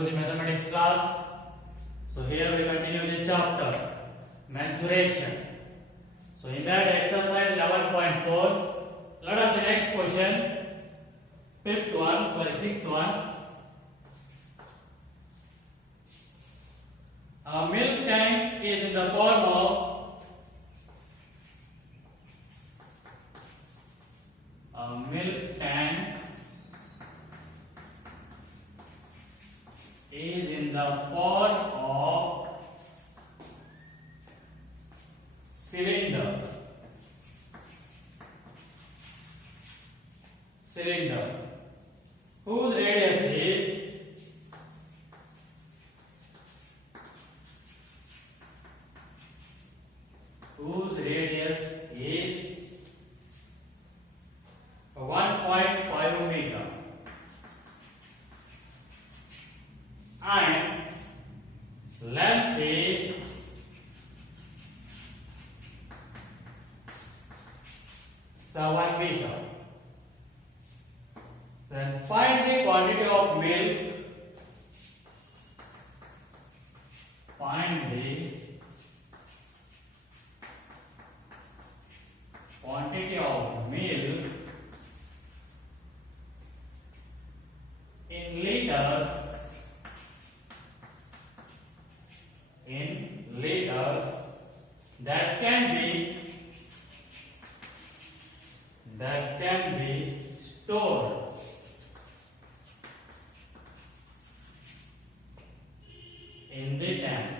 to the mathematics class. So here we continue the chapter mensuration. So in that exercise 11.4, let us see next question. Sixth one. A milk tank is in the form of cylinder whose radius is 1.5 meter and length is 7 meter. Then find the quantity of milk. Find the quantity of milk in liters. That can be stored in the tank.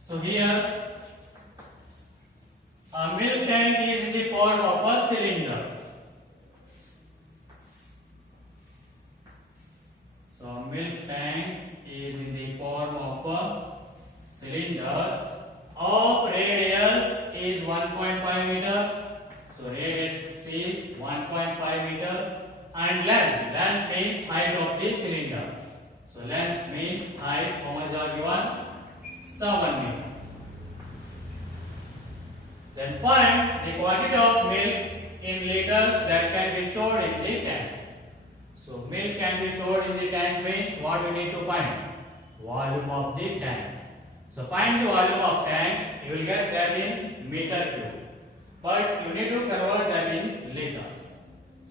So here a milk tank is in the form of a cylinder. So a milk tank is in the form of a cylinder of radius is 1.5 meter. So radius is 1.5 meter and length means height of the cylinder. So length means height. How much are given? 7 meter. Then find the quantity of milk in liters that can be stored in the tank. So milk can be stored in the tank means what we need to find? Volume of the tank. So find the volume of tank, you will get that in meter cube. But you need to convert them in liters.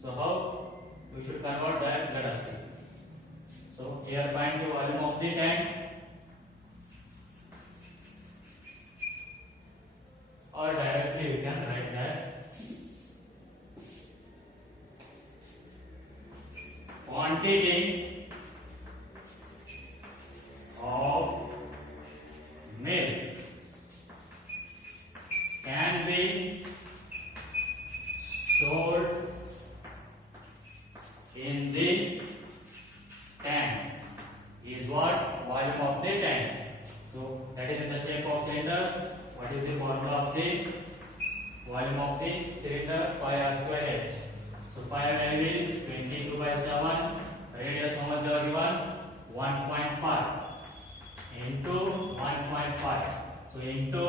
So how we should convert that? Let us see. So here find the volume of the tank. Or directly we can write that quantity of milk can be stored in the tank is what? Volume of the tank. So that is in the shape of cylinder. What is the formula of the volume of the cylinder? Pi r square h. So pi value is 22 by 7. Radius how much they are given? 1.5 into 1.5. So into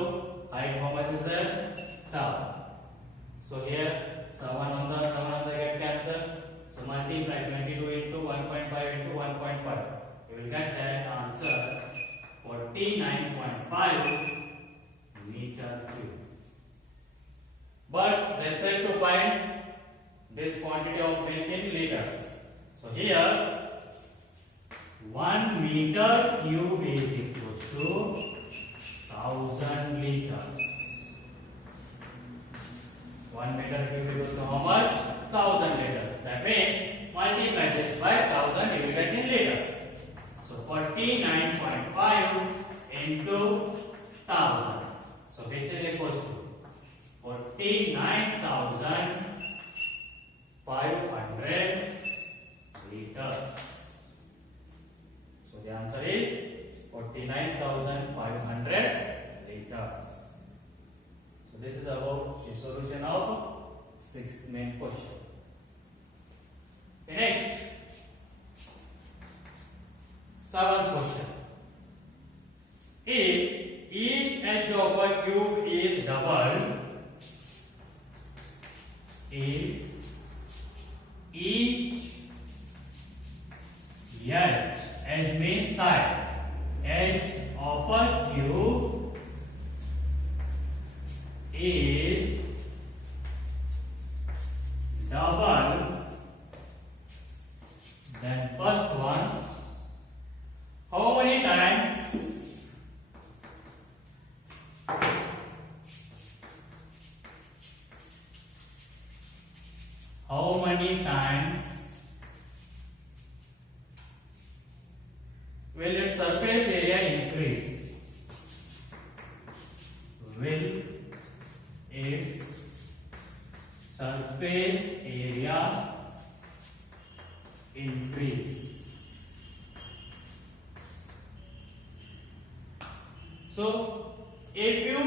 height how much is there? 7. So here 7 on the get cancelled. So multiply 22 into 1.5 into 1.5. You will get that answer 49.5 meter cube. But they said to find this quantity of milk in liters. So here 1 meter cube is equals to 1000 liters. 1 meter cube equals to how much? 1000 liters. That means multiply this by 1000, you will get in liters. So 49.5 into 1000. So which is equals to 49,500 liters. So the answer is 49,500 liters. So this is about the solution of sixth main question. The next, seventh question. If each edge of a cube is doubled, is each edge. Edge means side. Edge of a cube is double than first one. How many times? How many times will its surface area increase? Will its surface area increase? So, if you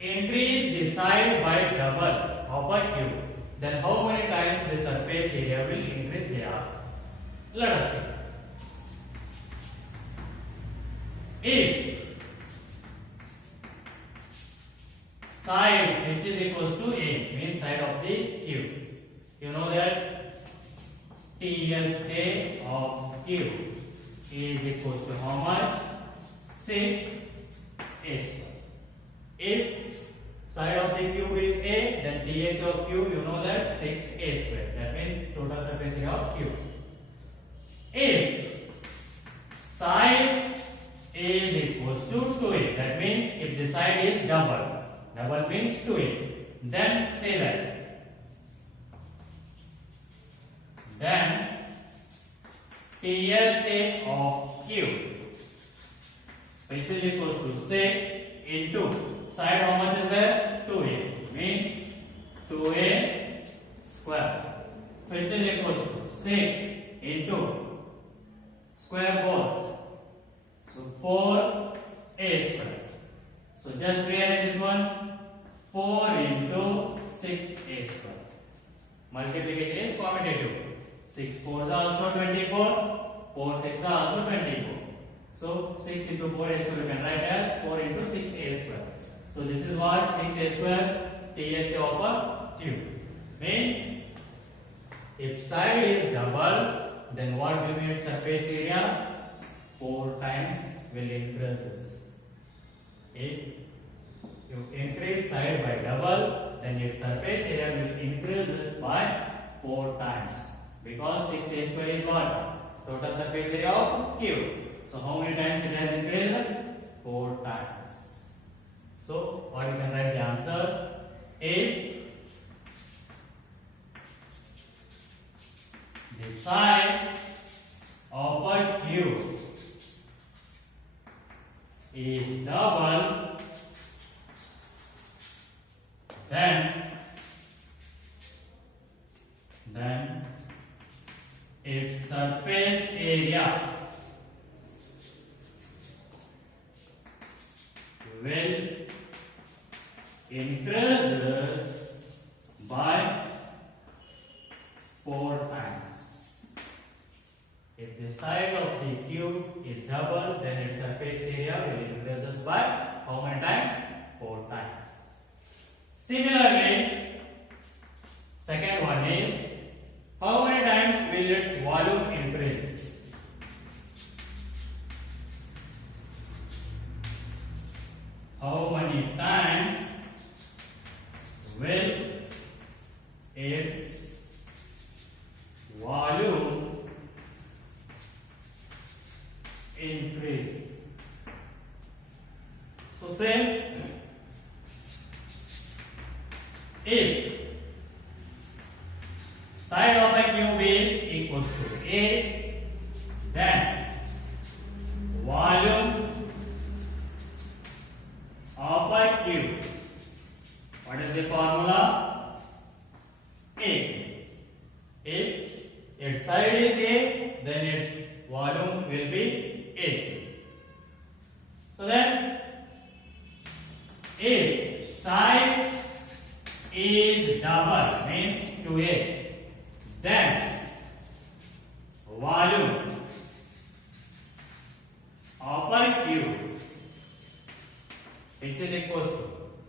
increase the side by double of a cube, then how many times the surface area will increase, they ask. Let us see. If side h is equals to a, means side of the cube, you know that TSA of cube is equals to how much? 6a square. If side of the cube is a, then TSA of cube, you know that 6a square. That means total surface area of cube. If side is equals to 2a, that means if the side is double, double means 2a, then say that, then TSA of cube, which is equals to 6 into side, how much is there? 2a, means 2a square, which is equals to 6 into square both, so 4a square. So just rearrange this one, 4 into 6a square. Multiplication is commutative. 6 4s are also 24, 4 6 are also 24. So 6 into 4a square we can write as 4 into 6a square. So this is what 6a square TSA of a cube. Means if side is double, then what will be its surface area? 4 times will increase this. If you increase side by double, then its surface area will increase this by 4 times. Because 6a square is what? Total surface area of cube. So how many times it has increased? 4 times. So what you can write the answer? If the side of a cube is double, then its surface area will increases by 4 times. If the side of the cube is double, then its surface area will increases by how many times? 4 times. Similarly, second one is, how many times will its volume increase? How many times will its volume increase? So say, if side of the cube is equals to A, then volume of a cube, what is the formula? A. If its side is A, then its volume will be A. So then, if side is double, means 2A, then volume of a cube, which is equals to,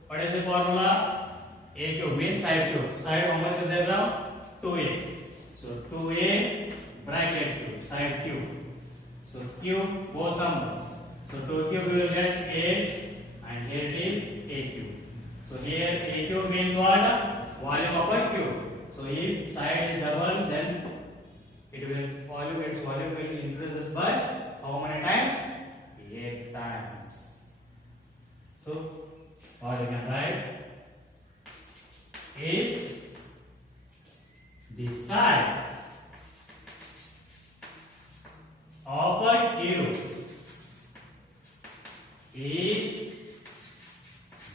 what is the formula? A cube means side cube. Side how much is there now? 2a. So 2a bracket cube, side cube. So cube both numbers. So 2 cube you will get 8 and here it is a cube. So here a cube means what? Volume of a cube. So if side is double, then its volume will increases by how many times? 8 times. So what you can write? If the side of a cube is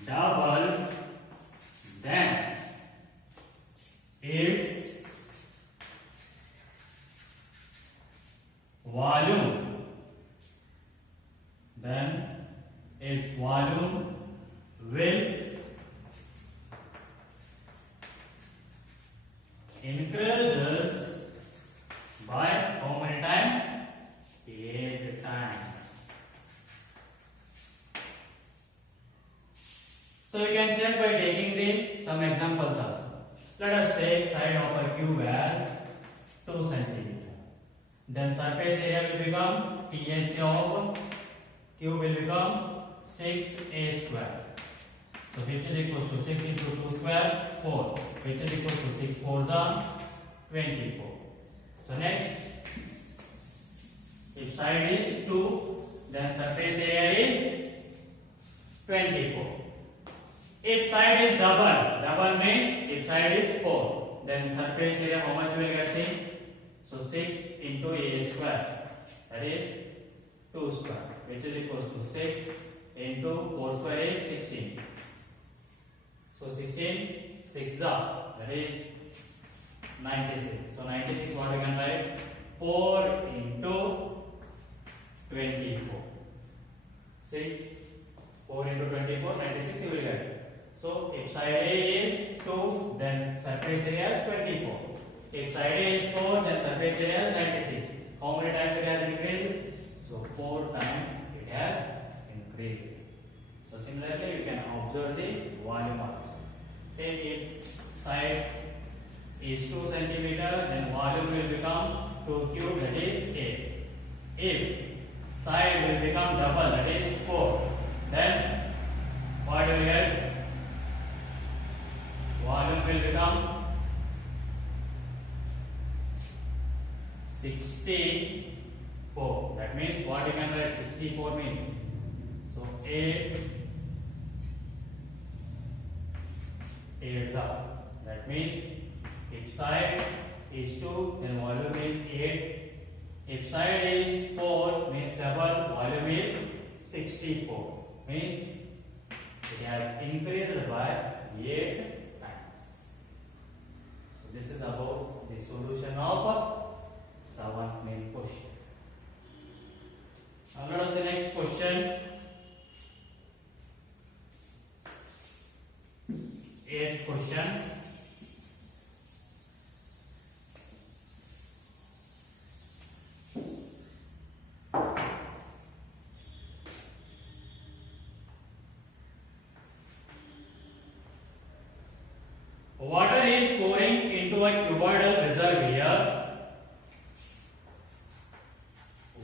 double, then its volume will increases by how many times? 8 times. So you can check by taking some examples also. Let us take side of a cube as 2 centimeter. Then surface area will become TSA of cube will become 6a square. So which is equals to 6 into 2 square 4, which is equals to 6 4s are 24. So next, if side is 2, then surface area is 24. If side is double means if side is 4, then surface area how much will get seen? So 6 into a square, that is 2 square, which is equals to 6 into 4 square is 16. So 16, 6 that is 96. So 96 what we can write? 4 into 24. See, 4 into 24, 96 you will get. So if side A is 2, then surface area is 24. If side A is 4, then surface area is 96. How many times it has increased? So 4 times it has increased. So similarly you can observe the volume also. Take if side is 2 centimeter, then volume will become 2 cube, that is 8. If side will become double, that is 4, then what will you get? Volume will become 64. That means what you can write? 64 means. So 8 8s are. That means if side is 2, then volume is 8. If side is 4, means double, volume is 64. Means it has increased by 8 times. So this is about the solution of 7th main question. Now let us see next question. 8th question. Water is pouring into a cuboidal reservoir.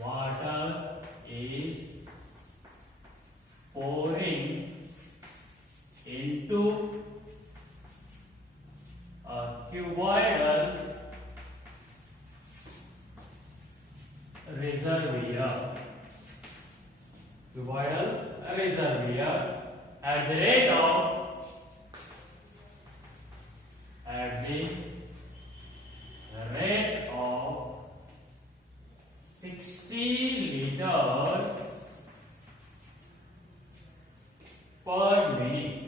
Water is pouring into a cuboidal reservoir. Cuboidal reservoir at the rate of 60 liters per minute.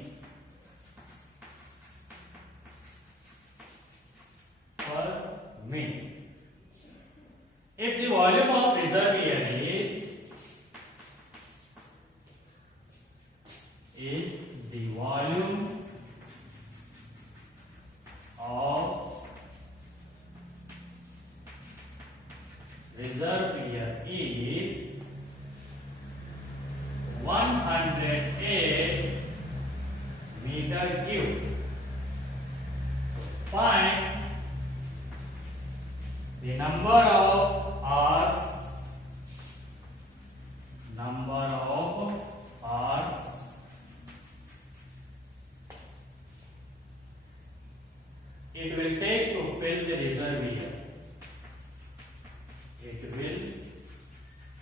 If the volume of reservoir is reservoir is 108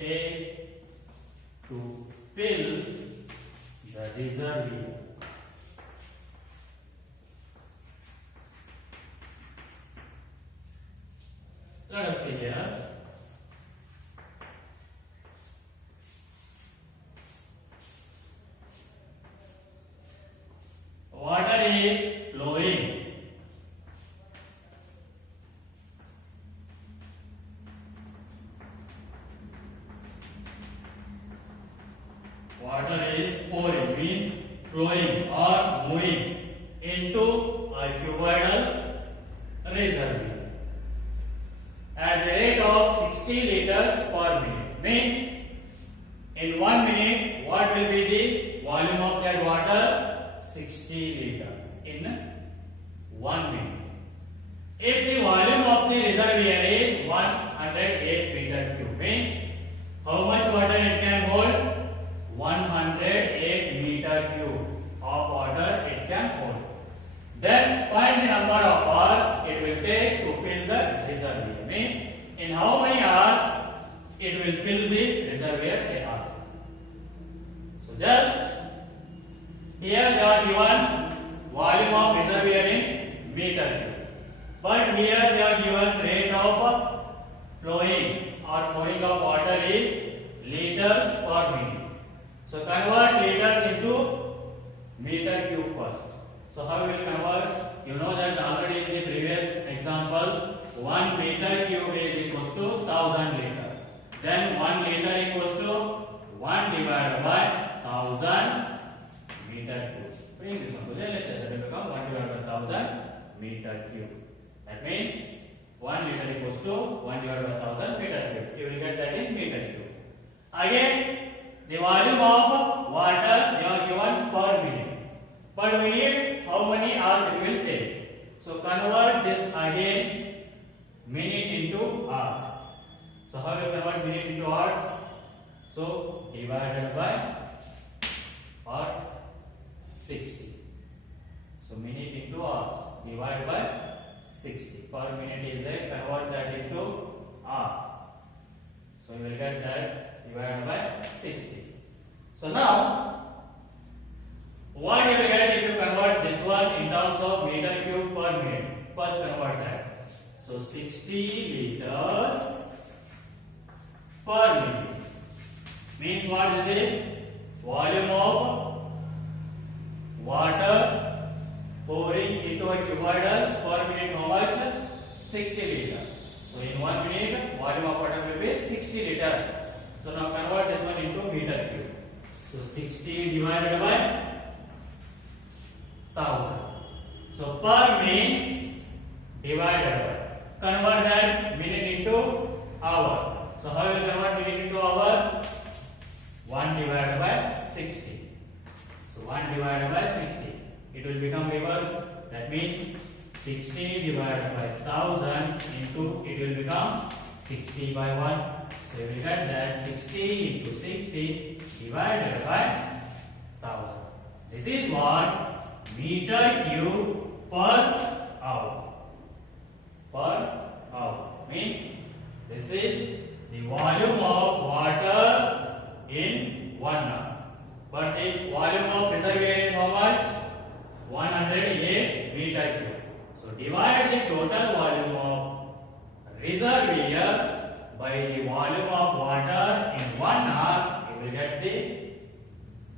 take to fill the reservoir? Let us see here. Water is flowing. Water is pouring, means flowing or moving into a cuboidal reservoir at the rate of 60 liters per minute. Means in 1 minute, what will be the volume of that water? 60 liters in 1 minute. If the volume of the reservoir is 108 meter cube, means how much water it can hold? 108 meter cube of water it can hold. Then find the number of hours it will take to fill the reservoir. Means in how many hours it will fill the reservoir, they ask. So just here they are given volume of reservoir in meter cube, but here they are given rate of flowing or pouring of water is liters per minute. So convert liters into meter cube first. So how we will convert? You know that already in the previous example, 1 meter cube is equals to 1000 liter. Then 1 liter equals to 1 divided by 1000 meter cube. Bring this one to the lecture. That will become 1 divided by 1000 meter cube. That means 1 liter equals to 1 divided by 1000 meter cube. You will get that in meter cube. Again, the volume of water they are given per minute. But we need how many hours it will take. So convert this again minute into hours. So how you convert minute into hours? So divided by or 60. So minute into hours divided by 60. Per minute is there. Convert that into hour. So you will get that divided by 60. So now what you will get if you convert this one in terms of meter cube per minute? First convert that. So 60 liters per minute means what is it? Volume of water pouring into a cuboidal per minute how much? 60 liter. So in 1 minute volume of water will be 60 liter. So now convert this one into meter cube. So 60 divided by 1000. So per means divided by. Convert that minute into hour. So how will you convert minute into hour? 1 divided by 60. So 1 divided by 60. It will become reverse. That means 60 divided by 1000 into it will become 60 by 1. So you will get that 60 into 60 divided by 1000. This is what meter cube per hour. Per hour means this is the volume of water in 1 hour. But the volume of reservoir is how much? 108 meter cube. So divide the total volume of reservoir by the volume of water in 1 hour, you will get the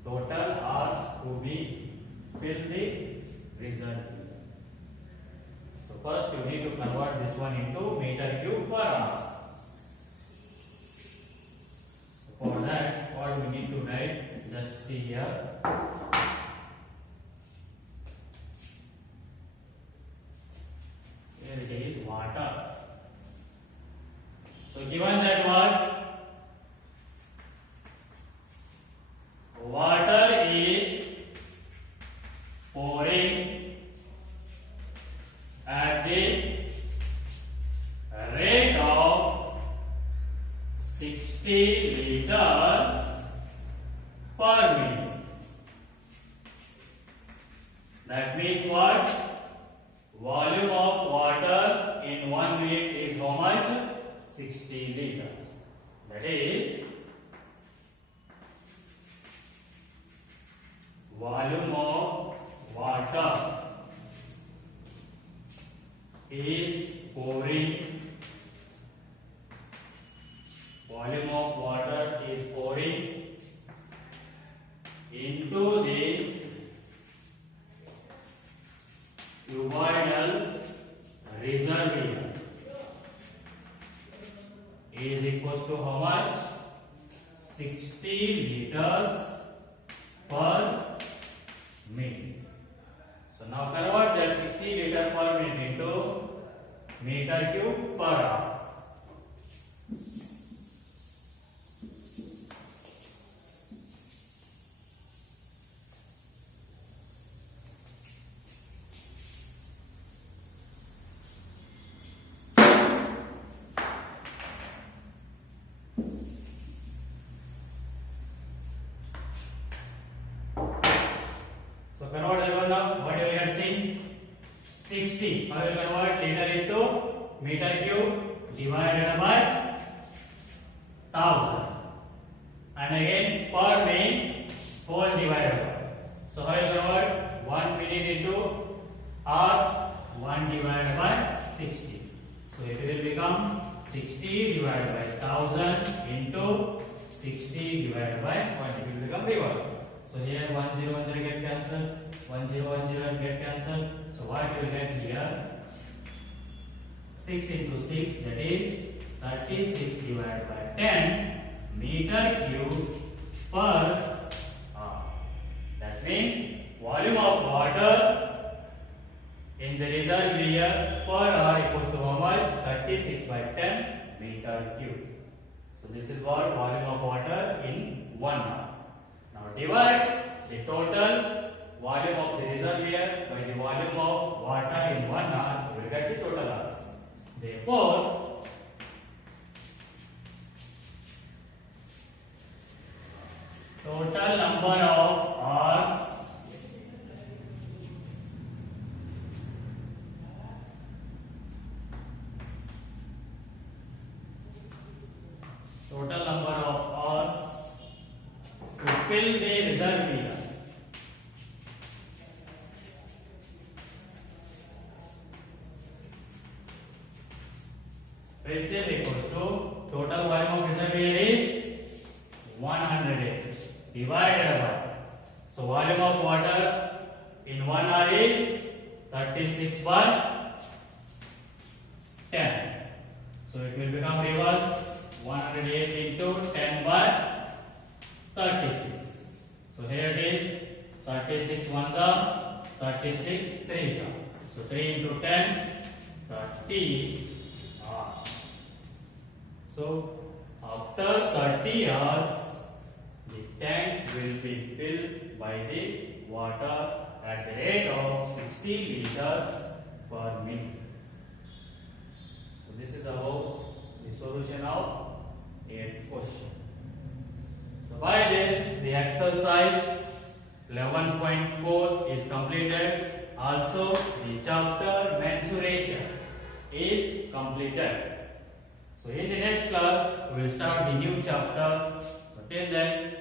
total hours to be fill the reservoir. So first you need to convert this one into meter cube per hour. So for that, what we need to write, just see here. Here it is water. So given that water is pouring at the rate of 60 liters per minute. That means what? Volume of water in 1 minute is how much? 60 liters. That is 60 liters per minute. So now convert that 60 liter per minute into meter cube per hour. So convert that one now. What you will see? 60. How you will convert liter into meter cube divided by 1000. And again per means whole divided by. So how you convert 1 minute into hour, 1 divided by 60. So it will become 60 divided by 1000 into 60 divided by 1. It will become reverse. So here 1 0 1 0 get cancelled, 1 0 1 0 get cancelled. So what you will get here? 6 into 6, that is 36 divided by 10 meter cube per hour. That means volume of water in the reservoir per hour equals to how much? 36 by 10 meter cube. So this is what volume of water in 1 hour. Now divide the total volume of the reservoir by the volume of water in 1 hour, you will get the total hours. Therefore, total number of hours to fill the reservoir which is equals to total volume of reservoir is 100 divided by, so volume of water in 1 hour is 36 by 10. So it will become reverse 108 into 10 by 36. So here it is 36 1 the 36 3 the. So 3 into 10 30 hours. So after 30 hours the tank will be filled by the water at the rate of 60 liters per minute. So this is about the solution of 8th question. So by this the exercise 11.4 is completed. Also the chapter mensuration is completed. So in the next class we will start the new chapter. So till then